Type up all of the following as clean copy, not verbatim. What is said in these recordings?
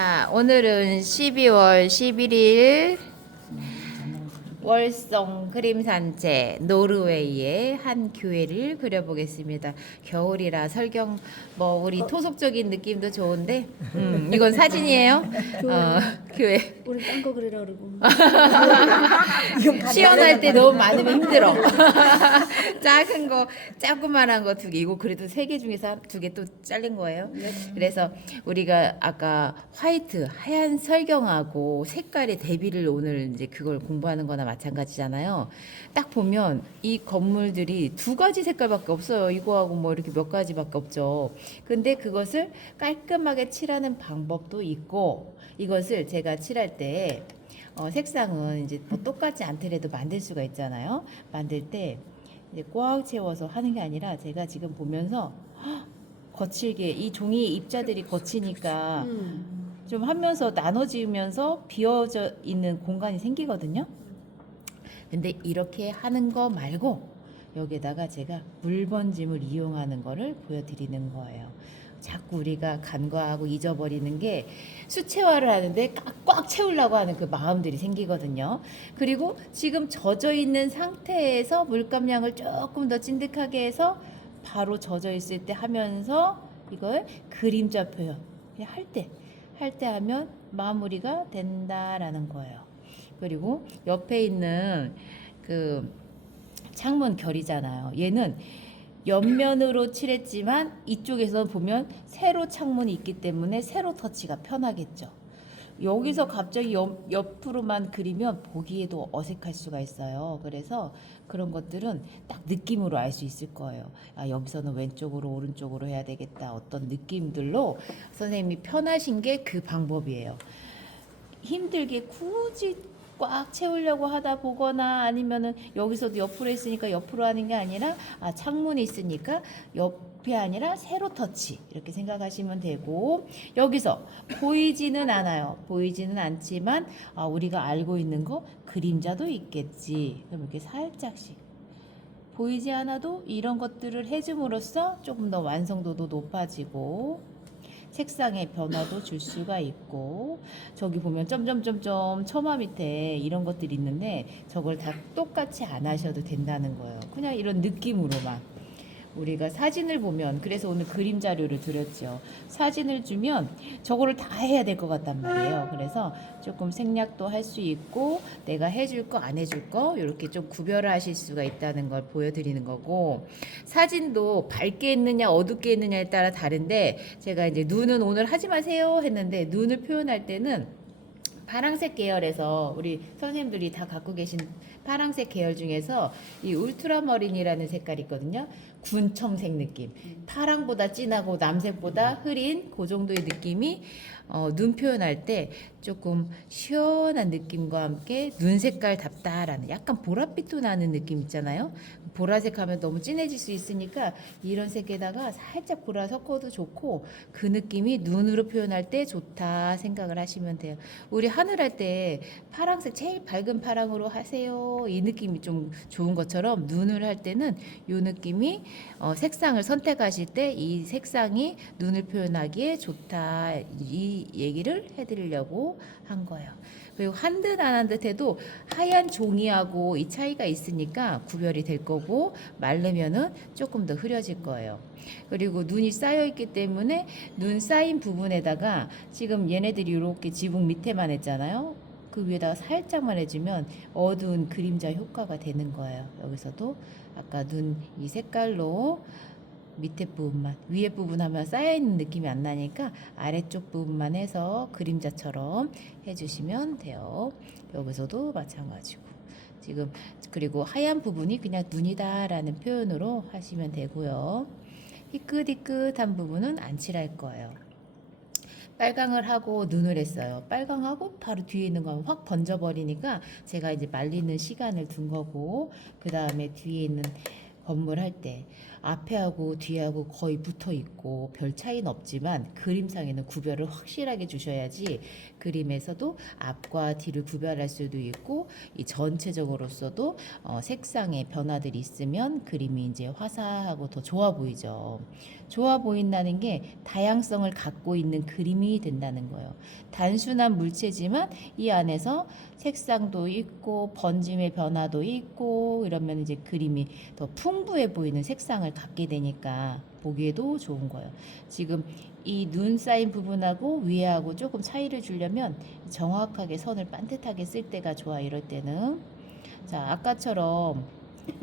오늘은 12월 11일 월성 그림 산책 노르웨이의 한 교회를 그려보겠습니다. 겨울이라 설경 우리 토속적인 느낌도 좋은데 이건 사진이에요. 교회 우리 딴 거 그리라 그러고. 시연할 때 너무 많으면 힘들어. 작은 거, 조그만한 거 2개. 이거 그래도 3개 중에서 2개 또 잘린 거예요. 그래서 우리가 아까 화이트, 하얀 설경하고 색깔의 대비를 오늘 이제 그걸 공부하는 거나 마찬가지잖아요. 딱 보면 이 건물들이 2가지 색깔밖에 없어요. 이거하고 뭐 이렇게 몇 가지밖에 없죠. 근데 그것을 깔끔하게 칠하는 방법도 있고, 이것을 제가 칠할 때 색상은 이제 뭐 똑같지 않더라도 만들 수가 있잖아요. 만들 때 이제 꽉 채워서 하는 게 아니라 제가 지금 보면서 거칠게 이 종이 입자들이 거치니까 좀 하면서 나눠지면서 비어져 있는 공간이 생기거든요. 근데 이렇게 하는 거 말고 여기다가 제가 물번짐을 이용하는 거를 보여드리는 거예요. 자꾸 우리가 간과하고 잊어버리는 게 수채화를 하는데 꽉 채우려고 하는 그 마음들이 생기거든요. 그리고 지금 젖어 있는 상태에서 물감량을 조금 더 찐득하게 해서 바로 젖어 있을 때 하면서 이걸 그림자 표현 할 때 하면 마무리가 된다라는 거예요. 그리고 옆에 있는 그 창문 결이잖아요. 얘는 옆면으로 칠했지만 이쪽에서 보면 세로 창문이 있기 때문에 세로 터치가 편하겠죠. 여기서 갑자기 옆으로만 그리면 보기에도 어색할 수가 있어요. 그래서 그런 것들은 딱 느낌으로 알 수 있을 거예요. 아, 여기서는 왼쪽으로 오른쪽으로 해야 되겠다. 어떤 느낌들로 선생님이 편하신 게 그 방법이에요. 힘들게 굳이 꽉 채우려고 하다 보거나 아니면은 여기서도 옆으로 했으니까 옆으로 하는 게 아니라 창문이 있으니까 옆이 아니라 세로 터치 이렇게 생각하시면 되고, 여기서 보이지는 않아요. 보이지는 않지만 우리가 알고 있는 거 그림자도 있겠지. 그럼 이렇게 살짝씩 보이지 않아도 이런 것들을 해줌으로써 조금 더 완성도도 높아지고 색상의 변화도 줄 수가 있고, 저기 보면 점점점점 처마 밑에 이런 것들이 있는데 저걸 다 똑같이 안 하셔도 된다는 거예요. 그냥 이런 느낌으로만. 우리가 사진을 보면, 그래서 오늘 그림 자료를 드렸죠. 사진을 주면 저거를 다 해야 될 것 같단 말이에요. 그래서 조금 생략도 할 수 있고 내가 해줄 거 안 해줄 거 이렇게 좀 구별을 하실 수가 있다는 걸 보여드리는 거고, 사진도 밝게 했느냐 어둡게 했느냐에 따라 다른데, 제가 이제 눈은 오늘 하지 마세요 했는데 눈을 표현할 때는 파랑색 계열에서 우리 선생님들이 다 갖고 계신 파랑색 계열 중에서 이 울트라머린이라는 색깔이 있거든요. 군청색 느낌. 파랑보다 진하고 남색보다 흐린 그 정도의 느낌이 눈 표현할 때 조금 시원한 느낌과 함께 눈 색깔답다라는 약간 보랏빛도 나는 느낌 있잖아요. 보라색 하면 너무 진해질 수 있으니까 이런 색에다가 살짝 보라 섞어도 좋고, 그 느낌이 눈으로 표현할 때 좋다 생각을 하시면 돼요. 우리 하늘 할 때 파랑색 제일 밝은 파랑으로 하세요. 이 느낌이 좀 좋은 것처럼 눈을 할 때는 이 느낌이 색상을 선택하실 때 이 색상이 눈을 표현하기에 좋다, 이 얘기를 해드리려고 한 거예요. 그리고 한 듯 안 한 듯 해도 하얀 종이하고 이 차이가 있으니까 구별이 될 거고, 마르면은 조금 더 흐려질 거예요. 그리고 눈이 쌓여 있기 때문에 눈 쌓인 부분에다가 지금 얘네들이 이렇게 지붕 밑에만 했잖아요. 그 위에다가 살짝만 해주면 어두운 그림자 효과가 되는 거예요. 여기서도 아까 눈 이 색깔로 밑에 부분만, 위에 부분 하면 쌓여있는 느낌이 안 나니까 아래쪽 부분만 해서 그림자처럼 해주시면 돼요. 여기서도 마찬가지고 지금, 그리고 하얀 부분이 그냥 눈이다 라는 표현으로 하시면 되고요. 희끗희끗한 부분은 안 칠할 거예요. 빨강을 하고 눈을 했어요. 빨강하고 바로 뒤에 있는 거 확 번져버리니까 제가 이제 말리는 시간을 둔 거고, 그 다음에 뒤에 있는 건물 할 때 앞에하고 뒤하고 거의 붙어 있고 별 차이는 없지만 그림상에는 구별을 확실하게 주셔야지 그림에서도 앞과 뒤를 구별할 수도 있고 이 전체적으로서도 색상의 변화들이 있으면 그림이 이제 화사하고 더 좋아 보이죠. 좋아 보인다는 게 다양성을 갖고 있는 그림이 된다는 거예요. 단순한 물체지만 이 안에서 색상도 있고 번짐의 변화도 있고 이러면 이제 그림이 더 풍부해 보이는 색상을 갖게 되니까 보기에도 좋은 거예요. 지금 이 눈 쌓인 부분하고 위에하고 조금 차이를 주려면 정확하게 선을 반듯하게 쓸 때가 좋아. 이럴 때는 자, 아까처럼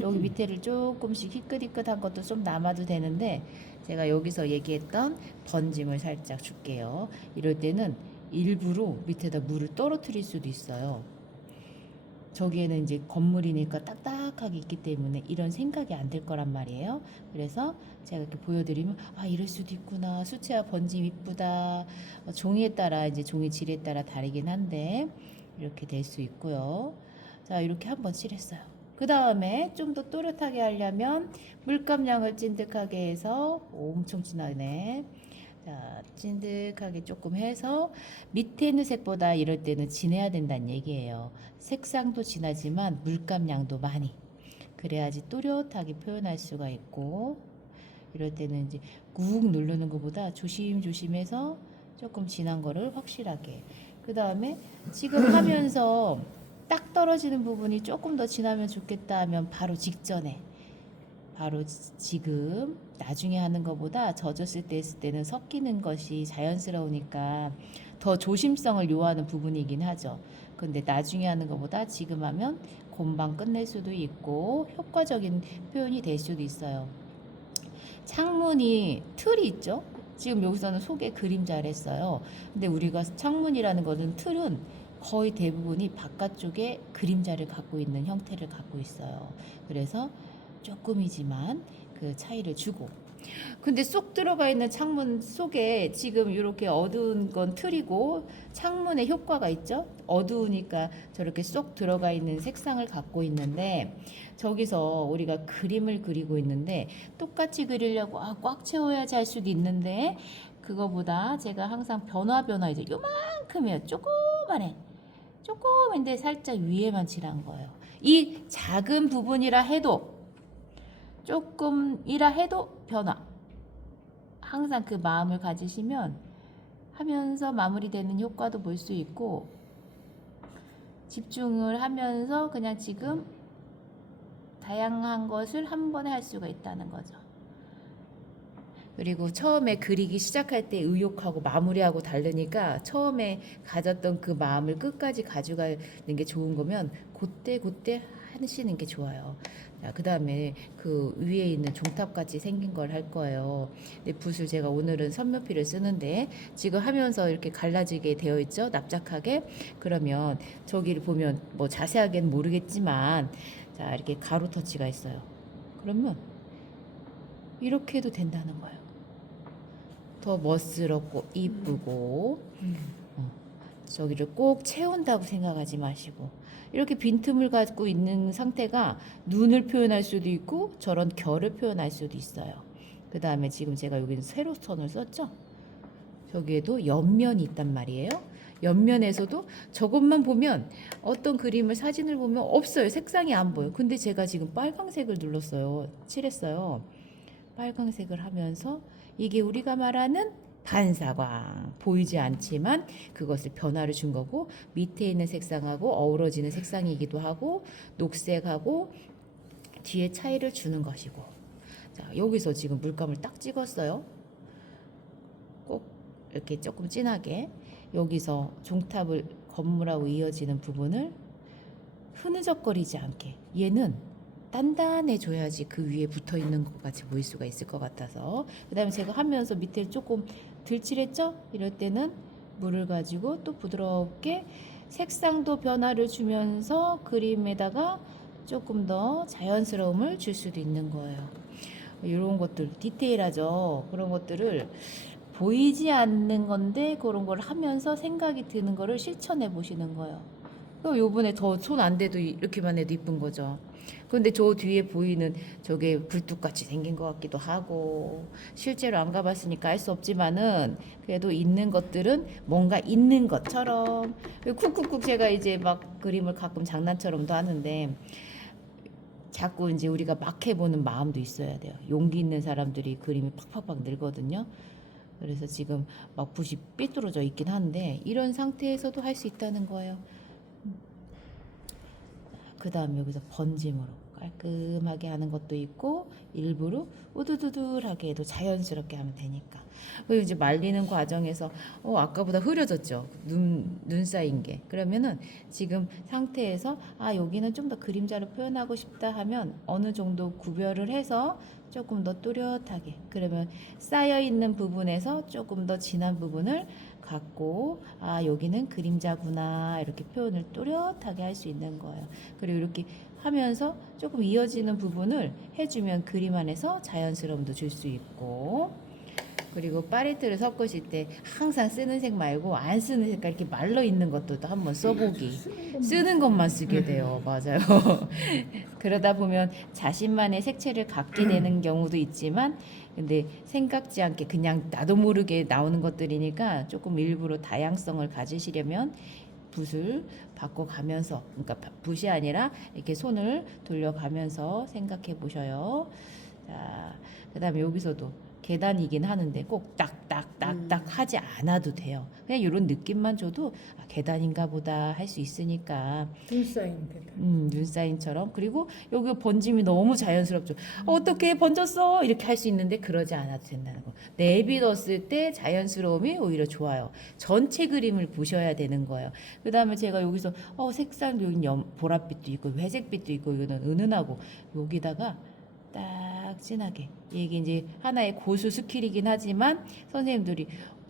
여기 밑에를 조금씩 희끗희끗한 것도 좀 남아도 되는데 제가 여기서 얘기했던 번짐을 살짝 줄게요. 이럴 때는 일부러 밑에다 물을 떨어뜨릴 수도 있어요. 저기에는 이제 건물이니까 딱딱하게 있기 때문에 이런 생각이 안 들 거란 말이에요. 그래서 제가 이렇게 보여드리면 아, 이럴 수도 있구나. 수채화 번짐 이쁘다. 종이에 따라 이제 종이 질에 따라 다르긴 한데 이렇게 될 수 있고요. 자, 이렇게 한번 칠했어요. 그 다음에 좀 더 또렷하게 하려면 물감량을 찐득하게 해서 엄청 진하네. 자, 찐득하게 조금 해서 밑에 있는 색보다 이럴 때는 진해야 된다는 얘기예요. 색상도 진하지만 물감량도 많이. 그래야지 또렷하게 표현할 수가 있고 이럴 때는 이제 꾹 누르는 것보다 조심조심해서 조금 진한 거를 확실하게. 그 다음에 지금 하면서 딱 떨어지는 부분이 조금 더 진하면 좋겠다 하면 바로 직전에 바로 지금 나중에 하는 것보다 젖었을 때 했을 때는 섞이는 것이 자연스러우니까 더 조심성을 요하는 부분이긴 하죠. 근데 나중에 하는 것보다 지금 하면 금방 끝낼 수도 있고 효과적인 표현이 될 수도 있어요. 창문이 틀이 있죠? 지금 여기서는 속에 그림자를 했어요. 근데 우리가 창문이라는 것은 틀은 거의 대부분이 바깥쪽에 그림자를 갖고 있는 형태를 갖고 있어요. 그래서 조금이지만 그 차이를 주고 근데 쏙 들어가 있는 창문 속에 지금 이렇게 어두운 건 틀이고 창문에 효과가 있죠. 어두우니까 저렇게 쏙 들어가 있는 색상을 갖고 있는데 저기서 우리가 그림을 그리고 있는데 똑같이 그리려고 꽉 채워야지 할 수도 있는데 그거보다 제가 항상 변화 이제 요만큼이에요. 조그만해. 조금인데 살짝 위에만 칠한 거예요. 이 작은 부분이라 해도 조금이라 해도 변화. 항상 그 마음을 가지시면 하면서 마무리되는 효과도 볼 수 있고 집중을 하면서 그냥 지금 다양한 것을 한 번에 할 수가 있다는 거죠. 그리고 처음에 그리기 시작할 때 의욕하고 마무리하고 다르니까 처음에 가졌던 그 마음을 끝까지 가져가는 게 좋은 거면 그때 하시는 게 좋아요. 자, 그 다음에 그 위에 있는 종탑같이 생긴 걸 할 거예요. 근데 붓을 제가 오늘은 선묘필을 쓰는데 지금 하면서 이렇게 갈라지게 되어 있죠. 납작하게. 그러면 저기를 보면 뭐 자세하게는 모르겠지만 자, 이렇게 가로 터치가 있어요. 그러면 이렇게 해도 된다는 거예요. 더 멋스럽고 이쁘고 저기를 꼭 채운다고 생각하지 마시고 이렇게 빈틈을 갖고 있는 상태가 눈을 표현할 수도 있고 저런 결을 표현할 수도 있어요. 그 다음에 지금 제가 여기는 세로선을 썼죠. 저기에도 옆면이 있단 말이에요. 옆면에서도 저것만 보면 어떤 그림을 사진을 보면 없어요. 색상이 안 보여. 근데 제가 지금 빨강색을 눌렀어요. 칠했어요. 빨강색을 하면서 이게 우리가 말하는 반사광 보이지 않지만 그것을 변화를 준 거고 밑에 있는 색상하고 어우러지는 색상이기도 하고 녹색하고 뒤에 차이를 주는 것이고 자 여기서 지금 물감을 딱 찍었어요. 꼭 이렇게 조금 진하게 여기서 종탑을 건물하고 이어지는 부분을 흐느적거리지 않게 얘는 단단해져야지 그 위에 붙어 있는 것 같이 보일 수가 있을 것 같아서 그 다음에 제가 하면서 밑에 조금 들칠했죠? 이럴 때는 물을 가지고 또 부드럽게 색상도 변화를 주면서 그림에다가 조금 더 자연스러움을 줄 수도 있는 거예요. 이런 것들 디테일하죠. 그런 것들을 보이지 않는 건데 그런 걸 하면서 생각이 드는 거를 실천해 보시는 거예요. 그럼 요번에 더 손 안 대도 이렇게만 해도 이쁜 거죠. 근데 저 뒤에 보이는 저게 굴뚝같이 생긴 것 같기도 하고 실제로 안 가봤으니까 알 수 없지만은 그래도 있는 것들은 뭔가 있는 것처럼 쿡쿡쿡 제가 이제 막 그림을 가끔 장난처럼도 하는데 자꾸 이제 우리가 막 해보는 마음도 있어야 돼요. 용기 있는 사람들이 그림이 팍팍팍 늘거든요. 그래서 지금 막 붓이 삐뚤어져 있긴 한데 이런 상태에서도 할 수 있다는 거예요. 그 다음에 여기서 번짐으로 깔끔하게 하는 것도 있고 일부러 우두두두하게 해도 자연스럽게 하면 되니까. 그리고 이제 말리는 과정에서 아까보다 흐려졌죠. 눈 쌓인 게. 그러면은 지금 상태에서 여기는 좀 더 그림자로 표현하고 싶다 하면 어느 정도 구별을 해서 조금 더 또렷하게, 그러면 쌓여 있는 부분에서 조금 더 진한 부분을 갖고 여기는 그림자구나 이렇게 표현을 또렷하게 할 수 있는 거예요. 그리고 이렇게 하면서 조금 이어지는 부분을 해주면 그림 안에서 자연스러움도 줄 수 있고, 그리고 팔레트를 섞으실 때 항상 쓰는 색 말고 안 쓰는 색깔 이렇게 말라 있는 것도 한번 써보기. 쓰는 것만 쓰게 돼요. 맞아요. 그러다 보면 자신만의 색채를 갖게 되는 경우도 있지만, 근데 생각지 않게 그냥 나도 모르게 나오는 것들이니까 조금 일부러 다양성을 가지시려면 붓을 바꿔가면서, 그러니까 붓이 아니라 이렇게 손을 돌려가면서 생각해 보셔요. 자, 그다음에 여기서도 계단이긴 하는데 꼭 딱딱딱딱 하지 않아도 돼요. 그냥 이런 느낌만 줘도 계단인가 보다 할 수 있으니까. 눈 쌓인 계단. 눈 사인처럼. 그리고 여기 번짐이 너무 자연스럽죠. 어떻게 번졌어? 이렇게 할 수 있는데 그러지 않아도 된다는 거. 내비뒀을 때 자연스러움이 오히려 좋아요. 전체 그림을 보셔야 되는 거예요. 그 다음에 제가 여기서 색상도 여기 보랏빛도 있고 회색빛도 있고 이거는 은은하고 여기다가 딱 진하게, 이게 이제 하나의 고수 스킬이긴 하지만 선생님들이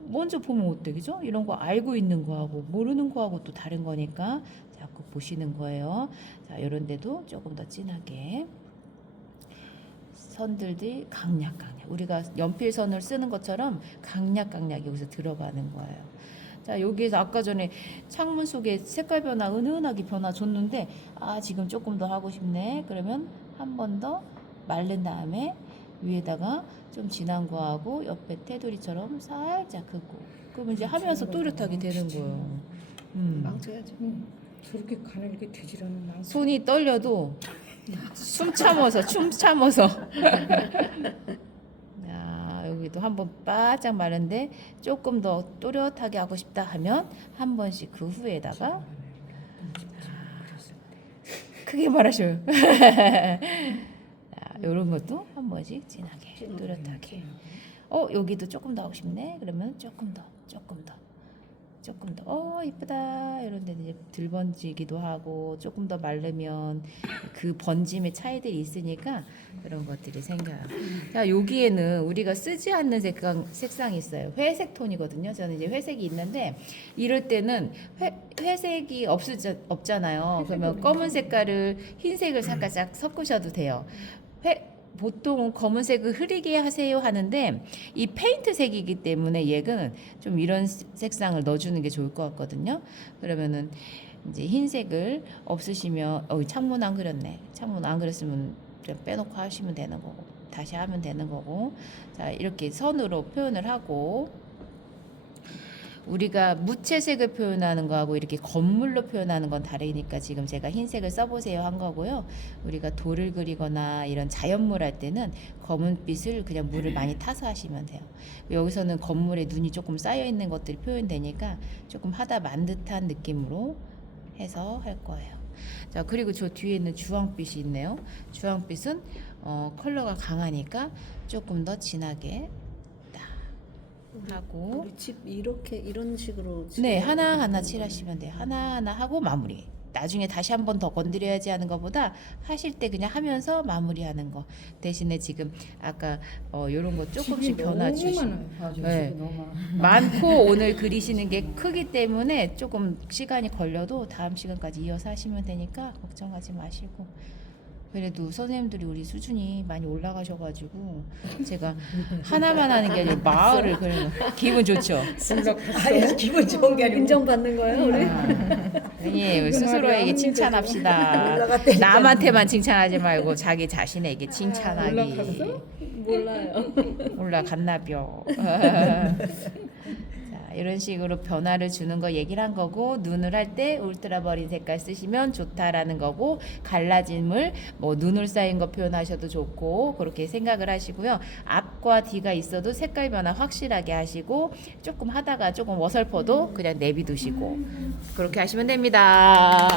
먼저 보면 어떡이죠? 이런 거 알고 있는 거하고 모르는 거하고 또 다른 거니까 자꾸 보시는 거예요. 자, 이런 데도 조금 더 진하게 선들도 강약 우리가 연필선을 쓰는 것처럼 강약 여기서 들어가는 거예요. 자, 여기에서 아까 전에 창문 속에 색깔 변화 은은하게 변화 줬는데 지금 조금 더 하고 싶네. 그러면 한 번 더 마른 다음에 위에다가 좀 진한 거하고 옆에 테두리처럼 살짝 긋고, 그러면 이제 하면서 또렷하게 되는 거예요. 망쳐야지. 저렇게 가늘게 되질 않은 망쳐. 손이 떨려도 춤 참아서 야, 여기도 한번 바짝 마른데 조금 더 또렷하게 하고 싶다 하면 한 번씩 그 후에다가 크게 말하셔요. 이런 것도 한 번씩 진하게 또렷하게. 여기도 조금 더 하고 싶네. 그러면 조금 더 이쁘다. 이런 데는 이제 덜 번지기도 하고 조금 더 마르면 그 번짐의 차이들이 있으니까 그런 것들이 생겨요. 자, 여기에는 우리가 쓰지 않는 색상이 있어요. 회색 톤이거든요. 저는 이제 회색이 있는데 이럴 때는 회색이 없잖아요. 그러면 검은 색깔을 흰색을 살짝 섞으셔도 돼요. 보통 검은색을 흐리게 하세요 하는데 이 페인트 색이기 때문에 얘는 좀 이런 색상을 넣어주는 게 좋을 것 같거든요. 그러면은 이제 흰색을 없으시면 창문 안 그렸네. 창문 안 그렸으면 좀 빼놓고 하시면 되는 거고 다시 하면 되는 거고. 자, 이렇게 선으로 표현을 하고, 우리가 무채색을 표현하는 거하고 이렇게 건물로 표현하는 건 다르니까 지금 제가 흰색을 써보세요 한 거고요. 우리가 돌을 그리거나 이런 자연물 할 때는 검은빛을 그냥 물을 많이 타서 하시면 돼요. 여기서는 건물에 눈이 조금 쌓여 있는 것들이 표현되니까 조금 하다 만 듯한 느낌으로 해서 할 거예요. 자, 그리고 저 뒤에는 주황빛이 있네요. 주황빛은 컬러가 강하니까 조금 더 진하게 하고, 우리 집 이렇게 이런 식으로 네, 하나하나 칠하시면 돼요. 하나하나 하고 마무리. 나중에 다시 한 번 더 건드려야지 하는 것보다 하실 때 그냥 하면서 마무리하는 거. 대신에 지금 아까 요런 거 조금씩 변화 주시면 네. 많고 오늘 그리시는 게 크기 때문에 조금 시간이 걸려도 다음 시간까지 이어서 하시면 되니까 걱정하지 마시고. 그래도 선생님들이 우리 수준이 많이 올라가셔가지고 제가 하나만 하는 게 아니라 마을을 그냥 기분 좋죠. 아니 기분 좋은 게 아니고 인정받는 거예요, 우리? 아니에요. 스스로에게 칭찬합시다. 올라갔다니까. 남한테만 칭찬하지 말고 자기 자신에게 칭찬하기. 올라갔어? 몰라요. 올라갔나벼. 자, 이런 식으로 변화를 주는 거 얘기를 한 거고, 눈을 할 때 울트라버린 색깔 쓰시면 좋다라는 거고, 갈라짐을 뭐 눈을 쌓인 거 표현하셔도 좋고 그렇게 생각을 하시고요. 앞과 뒤가 있어도 색깔 변화 확실하게 하시고, 조금 하다가 조금 어설퍼도 그냥 내비두시고 그렇게 하시면 됩니다.